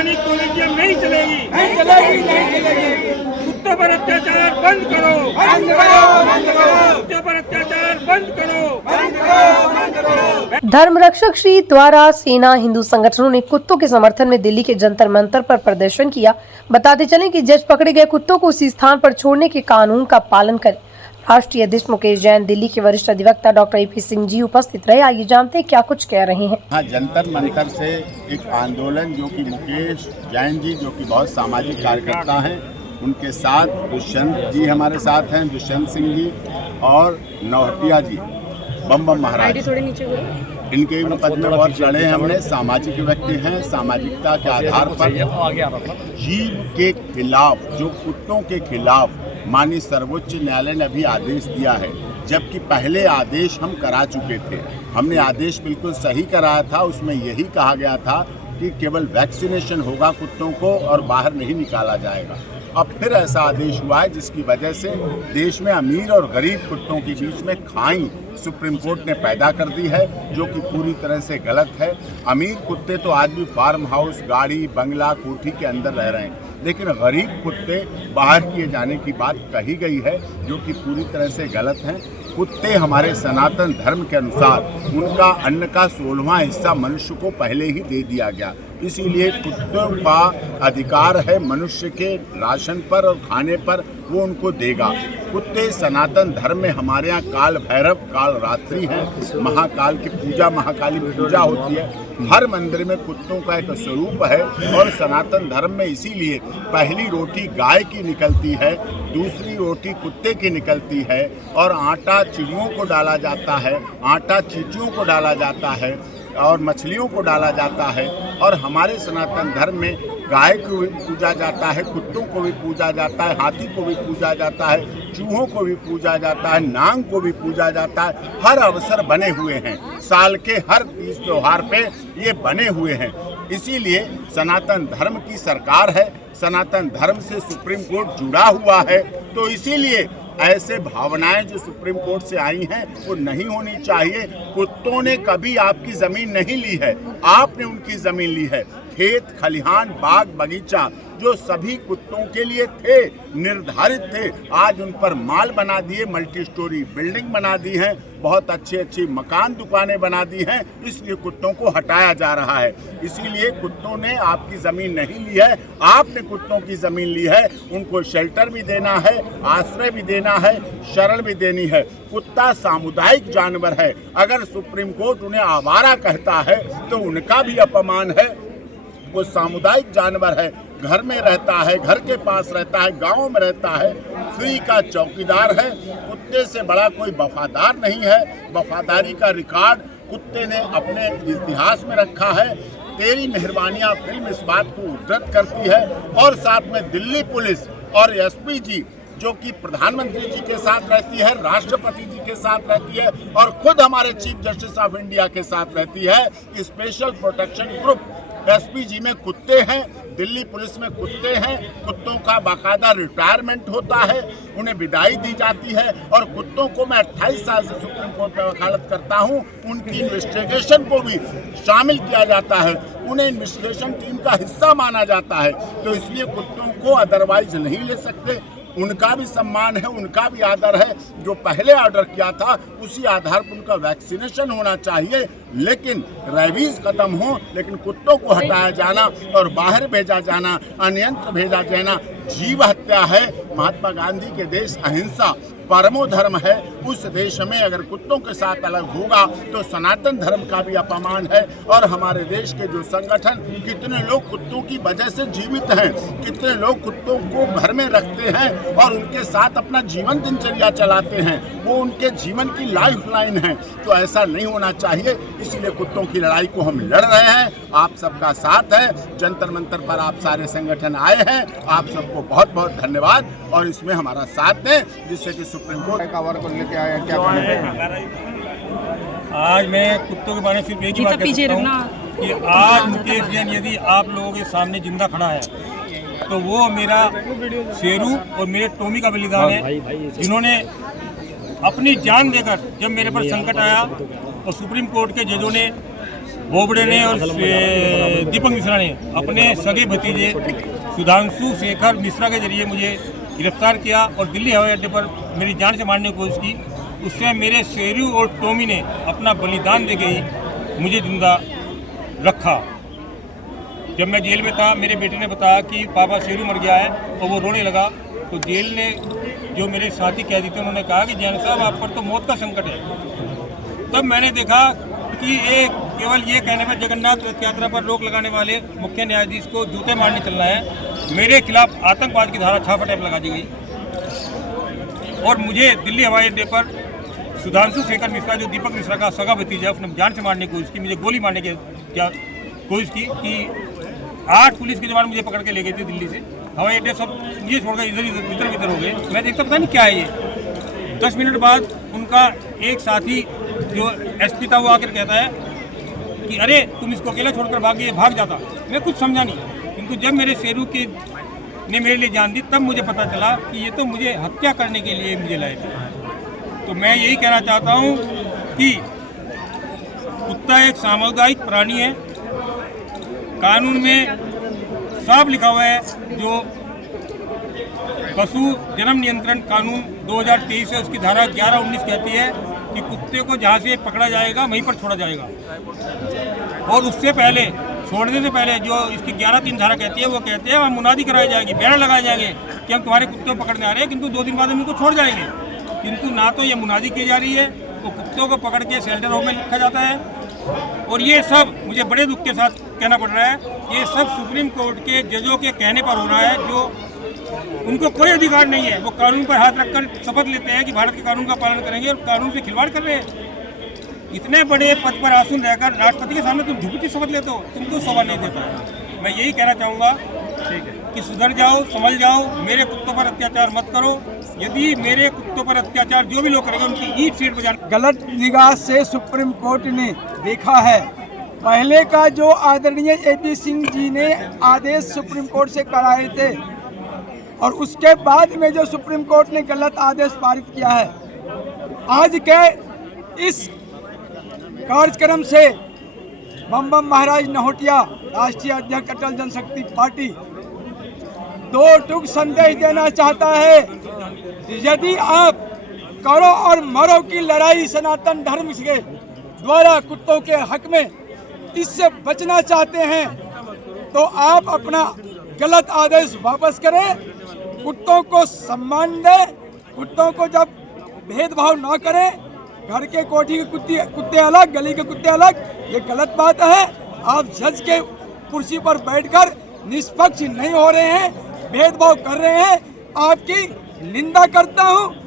संवैधानिक कोलिजियम नहीं चलेगी, नहीं चलेगी, नहीं चलेगी। कुत्तों पर अत्याचार बंद करो, बंद करो, बंद करो, कुत्तों पर अत्याचार बंद करो, बंद करो, बंद करो। धर्मरक्षक श्री द्वारा सेना हिंदू संगठनों ने कुत्तों के समर्थन में दिल्ली के जंतर मंतर पर प्रदर्शन किया। बताते चलें कि जज पकड़े गए कुत्तों को उसी स्थान पर छोड़ने के कानून का पालन करें। राष्ट्रीय अध्यक्ष मुकेश जैन, दिल्ली के वरिष्ठ अधिवक्ता डॉक्टर AP सिंह जी उपस्थित रहे। आइए जानते हैं क्या कुछ कह रहे हैं। हाँ, जंतर मंतर से एक आंदोलन जो कि मुकेश जैन जी जो कि बहुत सामाजिक कार्यकर्ता हैं, उनके साथ दुष्यंत जी हमारे साथ हैं, दुष्यंत सिंह जी और नौहटिया जी, बम महाराज, इनके मुकदमे बहुत लड़े हैं हमने। सामाजिक व्यक्ति हैं, सामाजिकता के आधार पर जीव के खिलाफ, जो कुत्तों के खिलाफ माननीय सर्वोच्च न्यायालय ने अभी आदेश दिया है, जबकि पहले आदेश हम करा चुके थे। हमने आदेश बिल्कुल सही कराया था, उसमें यही कहा गया था कि केवल वैक्सीनेशन होगा कुत्तों को और बाहर नहीं निकाला जाएगा। अब फिर ऐसा आदेश हुआ है जिसकी वजह से देश में अमीर और गरीब कुत्तों के बीच में खाई सुप्रीम कोर्ट ने पैदा कर दी है, जो कि पूरी तरह से गलत है। अमीर कुत्ते तो आज भी फार्म हाउस, गाड़ी, बंगला, कोठी के अंदर रह रहे हैं, लेकिन गरीब कुत्ते बाहर किए जाने की बात कही गई है, जो कि पूरी तरह से गलत है। कुत्ते हमारे सनातन धर्म के अनुसार उनका अन्न का 16वां हिस्सा मनुष्य को पहले ही दे दिया गया, इसीलिए कुत्तों का अधिकार है मनुष्य के राशन पर और खाने पर, वो उनको देगा। कुत्ते सनातन धर्म में हमारे यहाँ काल भैरव, काल रात्रि हैं, महाकाल की पूजा, महाकाली पूजा होती है। हर मंदिर में कुत्तों का एक स्वरूप है और सनातन धर्म में इसीलिए पहली रोटी गाय की निकलती है, दूसरी रोटी कुत्ते की निकलती है और आटा चिड़ियों को डाला जाता है, आटा चींटियों को डाला जाता है और मछलियों को डाला जाता है। और हमारे सनातन धर्म में गाय को भी पूजा जाता है, कुत्तों को भी पूजा जाता है, हाथी को भी पूजा जाता है, चूहों को भी पूजा जाता है, नांग को भी पूजा जाता है। हर अवसर बने हुए हैं, साल के हर तीज त्योहार पे ये बने हुए हैं। इसीलिए सनातन धर्म की सरकार है, सनातन धर्म से सुप्रीम कोर्ट जुड़ा हुआ है, तो इसीलिए ऐसे भावनाएं जो सुप्रीम कोर्ट से आई हैं वो नहीं होनी चाहिए। कुत्तों ने कभी आपकी जमीन नहीं ली है, आपने उनकी जमीन ली है। खेत, खलिहान, बाग, बगीचा जो सभी कुत्तों के लिए थे, निर्धारित थे, आज उन पर माल बना दिए, मल्टी स्टोरी बिल्डिंग बना दी है, बहुत अच्छी अच्छी मकान, दुकानें बना दी हैं, इसलिए कुत्तों को हटाया जा रहा है। इसीलिए कुत्तों ने आपकी ज़मीन नहीं ली है, आपने कुत्तों की ज़मीन ली है। उनको शेल्टर भी देना है, आश्रय भी देना है, शरण भी देनी है। कुत्ता सामुदायिक जानवर है, अगर सुप्रीम कोर्ट उन्हें आवारा कहता है तो उनका भी अपमान है। वो सामुदायिक जानवर है, घर में रहता है, घर के पास रहता है, गांव में रहता है, फ्री का चौकीदार है। कुत्ते से बड़ा कोई वफादार नहीं है। वफादारी का रिकॉर्ड कुत्ते ने अपने इतिहास में रखा है। तेरी मेहरबानियां फिल्म इस बात को उद्धृत करती है। और साथ में दिल्ली पुलिस और SP जी जो कि प्रधानमंत्री जी के साथ रहती है, राष्ट्रपति जी के साथ रहती है और खुद हमारे चीफ जस्टिस ऑफ इंडिया के साथ रहती है। स्पेशल प्रोटेक्शन ग्रुप SP जी में कुत्ते हैं, दिल्ली पुलिस में कुत्ते हैं। कुत्तों का बाकायदा रिटायरमेंट होता है, उन्हें विदाई दी जाती है। और कुत्तों को मैं 28 साल से सुप्रीम कोर्ट में वकालत करता हूं, उनकी इन्वेस्टिगेशन को भी शामिल किया जाता है, उन्हें इन्वेस्टिगेशन टीम का हिस्सा माना जाता है। तो इसलिए कुत्तों को अदरवाइज नहीं ले सकते। उनका भी सम्मान है, उनका भी आदर है। जो पहले ऑर्डर किया था उसी आधार पर उनका वैक्सीनेशन होना चाहिए, लेकिन रेबीज खत्म हो, लेकिन कुत्तों को हटाया जाना और बाहर भेजा जाना, अन्यंत्र भेजा जाना जीव हत्या है। महात्मा गांधी के देश अहिंसा परमो धर्म है, उस देश में अगर कुत्तों के साथ अलग होगा तो सनातन धर्म का भी अपमान है। और हमारे देश के जो संगठन, कितने लोग कुत्तों की वजह से जीवित हैं, कितने लोग कुत्तों को घर में रखते हैं और उनके साथ अपना जीवन दिनचर्या चलाते हैं, वो उनके जीवन की लाइफ लाइन है। तो ऐसा नहीं होना चाहिए, इसीलिए कुत्तों की लड़ाई को हम लड़ रहे हैं। आप सबका साथ है, जंतर मंतर पर आप सारे संगठन आए हैं, आप सबको बहुत बहुत धन्यवाद। और इसमें हमारा साथ दें, जिससे कि सुप्रीम कोर्ट का वर्क लेके आया। क्या आज मैं कुत्तों के बारे में सिर्फ एक ही बात कह सकता हूँ कि आज मुकेश जैन यदि आप लोगों के सामने जिंदा खड़ा है तो वो मेरा शेरू और मेरे टोमी का बलिदान है, जिन्होंने अपनी जान देकर जब मेरे पर संकट आया और सुप्रीम कोर्ट के जजों ने बोबड़े ने और दीपक मिश्रा ने अपने सगे भतीजे सुधांशु शेखर मिश्रा के जरिए मुझे गिरफ्तार किया और दिल्ली हवाई अड्डे पर मेरी जान से मारने की कोशिश की। उससे मेरे शेरू और टोमी ने अपना बलिदान दे के ही मुझे जिंदा रखा। जब मैं जेल में था, मेरे बेटे ने बताया कि पापा शेरू मर गया है और वो रोने लगा, तो जेल ने जो मेरे साथी कैदी थे उन्होंने कहा कि जैन साहब आप पर तो मौत का संकट है। तब मैंने देखा कि एक केवल ये कहने पर जगन्नाथ रथ यात्रा पर रोक लगाने वाले मुख्य न्यायाधीश को जूते मारने चलना है। मेरे खिलाफ आतंकवाद की धारा 6 लगा दी गई और मुझे दिल्ली हवाई अड्डे पर सुधांशु शेखर मिश्रा जो दीपक मिश्रा का सगा भतीजा है, उसने जान से मारने की कोशिश की, मुझे गोली मारने की कोशिश की कि 8 पुलिस के जवान मुझे पकड़ के ले गए थे दिल्ली से। हवाई अड्डे सब मुझे छोड़कर इधर हो गए। मैं देखता पता नहीं क्या है ये। 10 मिनट बाद उनका एक साथी जो एसपी था वो आकर कहता है कि अरे तुम इसको अकेला छोड़कर भाग जाता। मैं कुछ समझा नहीं, किंतु जब मेरे शेरू के ने मेरे लिए जान दी तब मुझे पता चला कि ये तो मुझे हत्या करने के लिए मुझे लाए थे। तो मैं यही कहना चाहता हूँ कि कुत्ता एक सामुदायिक प्राणी है। कानून में साफ लिखा हुआ है, जो पशु जन्म नियंत्रण कानून 2023 है, उसकी धारा 11-19 कहती है कि कुत्ते को जहाँ से पकड़ा जाएगा वहीं पर छोड़ा जाएगा। और उससे पहले, छोड़ने से पहले जो इसकी 11-3 धारा कहती है, वो कहते हैं वहाँ मुनादी कराई जाएगी, बैनर लगाए जाएंगे कि हम तुम्हारे कुत्ते को पकड़ने आ रहे हैं, किंतु 2 दिन बाद हम इनको छोड़ जाएंगे। किंतु ना तो ये मुनादी की जा रही है, तो कुत्तों को पकड़ के शेल्टर होम में रखा जाता है। और ये सब मुझे बड़े दुख के साथ कहना पड़ रहा है, ये सब सुप्रीम कोर्ट के जजों के कहने पर हो रहा है, जो उनको कोई अधिकार नहीं है। वो कानून पर हाथ रखकर शपथ लेते हैं कि भारत के कानून का पालन करेंगे और कानून से खिलवाड़ कर रहे हैं। इतने बड़े पद पर आसीन रहकर राष्ट्रपति के सामने तुम झूठी शपथ लेते हो, तुमको शोभा नहीं देता है। मैं यही कहना चाहूँगा कि सुधर जाओ, संभल जाओ, मेरे कुत्तों पर अत्याचार मत करो। यदि मेरे कुत्तों पर अत्याचार जो भी लोग करेंगे उनकी ईंट सीट बजा। गलत निगाह से सुप्रीम कोर्ट ने देखा है। पहले का जो आदरणीय AP सिंह जी ने आदेश सुप्रीम कोर्ट से कराए थे और उसके बाद में जो सुप्रीम कोर्ट ने गलत आदेश पारित किया है, आज के इस कार्यक्रम से बम महाराज नहोटिया राष्ट्रीय अध्यक्ष अटल जनशक्ति पार्टी 2 टूक संदेश देना चाहता है। यदि आप करो और मरो की लड़ाई सनातन धर्म के द्वारा कुत्तों के हक में इससे बचना चाहते हैं, तो आप अपना गलत आदेश वापस करें, कुत्तों को सम्मान दें, कुत्तों को जब भेदभाव ना करें, घर के कोठी के कुत्ते अलग, गली के कुत्ते अलग, ये गलत बात है। आप जज के कुर्सी पर बैठकर निष्पक्ष नहीं हो रहे हैं, भेदभाव कर रहे हैं। आपकी निंदा करता हूं